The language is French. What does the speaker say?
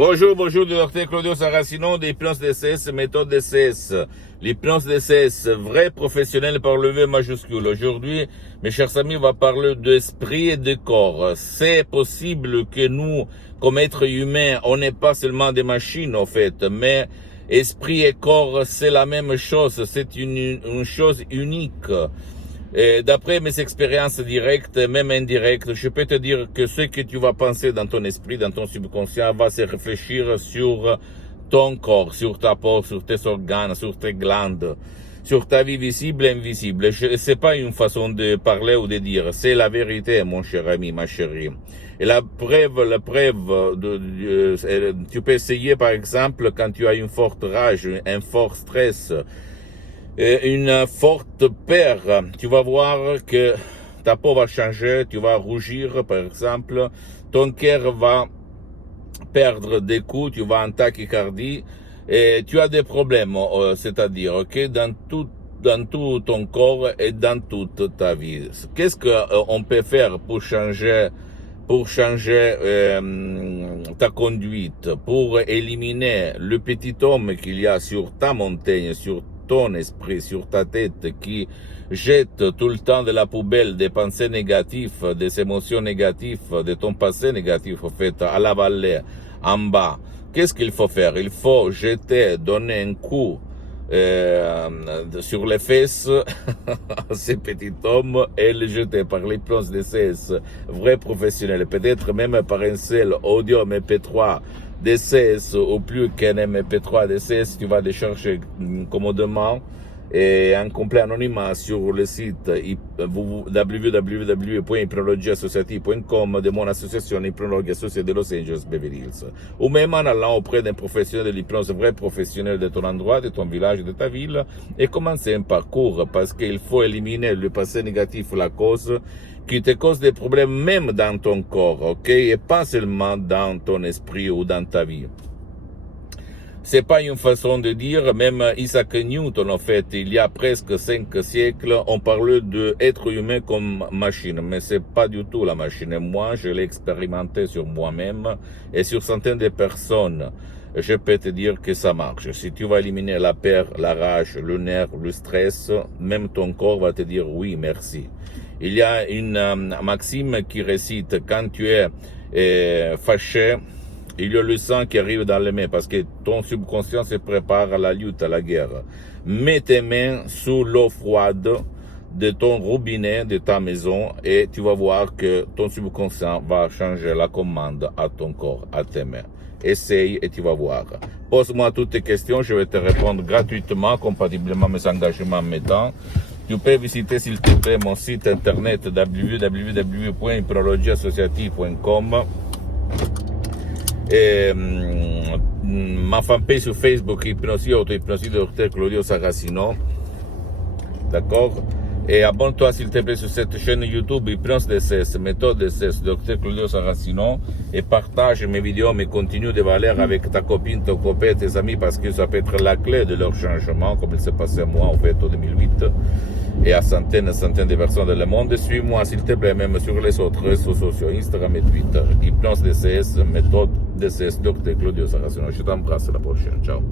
Bonjour, docteur Claudio Saracino d'Hypnose DCS, méthode DCS. L'hypnose DCS, vrai professionnel par le V majuscule. Aujourd'hui, mes chers amis, on va parler d'esprit et de corps. C'est possible que nous, comme êtres humains, on n'est pas seulement des machines, en fait, mais esprit et corps, c'est la même chose. C'est une chose unique. Et d'après mes expériences directes, même indirectes, je peux te dire que ce que tu vas penser dans ton esprit, dans ton subconscient, va se réfléchir sur ton corps, sur ta peau, sur tes organes, sur tes glandes, sur ta vie visible et invisible. C'est pas une façon de parler ou de dire, c'est la vérité, mon cher ami, ma chérie. Et la preuve, tu peux essayer par exemple quand tu as une forte rage, un fort stress, une forte peur, tu vas voir que ta peau va changer, tu vas rougir par exemple, ton cœur va perdre des coups, tu vas en tachycardie et tu as des problèmes, c'est-à-dire dans tout ton corps et dans toute ta vie. Qu'est-ce qu'on peut faire pour changer ta conduite, pour éliminer le petit homme qu'il y a sur ta montagne, sur ton esprit, sur ta tête, qui jette tout le temps de la poubelle des pensées négatives, des émotions négatives, de ton passé négatif, en fait, à la vallée, en bas. Qu'est-ce qu'il faut faire? Il faut jeter, donner un coup sur les fesses à ce petit homme et le jeter par l'hypnose DCS, vrai professionnel, peut-être même par un seul audio MP3 DCS ou plus qu'un MP3 DCS, tu vas les chercher commodément et en complet anonymat sur le site www.hypnologieassociative.com de mon association Hypnologue Associée de Los Angeles Beverly Hills, ou même en allant auprès d'un professionnel de l'hypnose, vrai professionnel de ton endroit, de ton village, de ta ville, et commencer un parcours, parce qu'il faut éliminer le passé négatif, la cause qui te cause des problèmes même dans ton corps, ok, et pas seulement dans ton esprit ou dans ta vie. C'est pas une façon de dire, même Isaac Newton, en fait, il y a presque 5 siècles, on parlait d'être humain comme machine, mais c'est pas du tout la machine. Moi, je l'ai expérimenté sur moi-même et sur centaines de personnes. Je peux te dire que ça marche. Si tu vas éliminer la peur, la rage, le nerf, le stress, même ton corps va te dire oui, merci. Il y a une maxime qui récite, quand tu es fâché, il y a le sang qui arrive dans les mains parce que ton subconscient se prépare à la lutte, à la guerre. Mets tes mains sous l'eau froide de ton robinet, de ta maison, et tu vas voir que ton subconscient va changer la commande à ton corps, à tes mains. Essaye et tu vas voir. Pose-moi toutes tes questions, je vais te répondre gratuitement, compatiblement à mes engagements, mes temps. Tu peux visiter, s'il te plaît, mon site internet www.hypnologieassociative.com et ma fanpage sur Facebook, Hypnosie, auto-hypnosie de Dr Claudio Saracino. D'accord? Et abonne-toi, s'il te plaît, sur cette chaîne YouTube, Hypnose DCS, méthode DCS, Dr Claudio Saracino, et partage mes vidéos, mes contenus de valeur avec ta copine, ton copain, tes amis, parce que ça peut être la clé de leur changement, comme il s'est passé à moi, en fait, en 2008, et à centaines de personnes dans le monde. Suis-moi, s'il te plaît, même sur les autres réseaux sociaux, Instagram et Twitter. Hypnose DCS, méthode DCS, Dr Claudio Saracino. Je t'embrasse, à la prochaine. Ciao.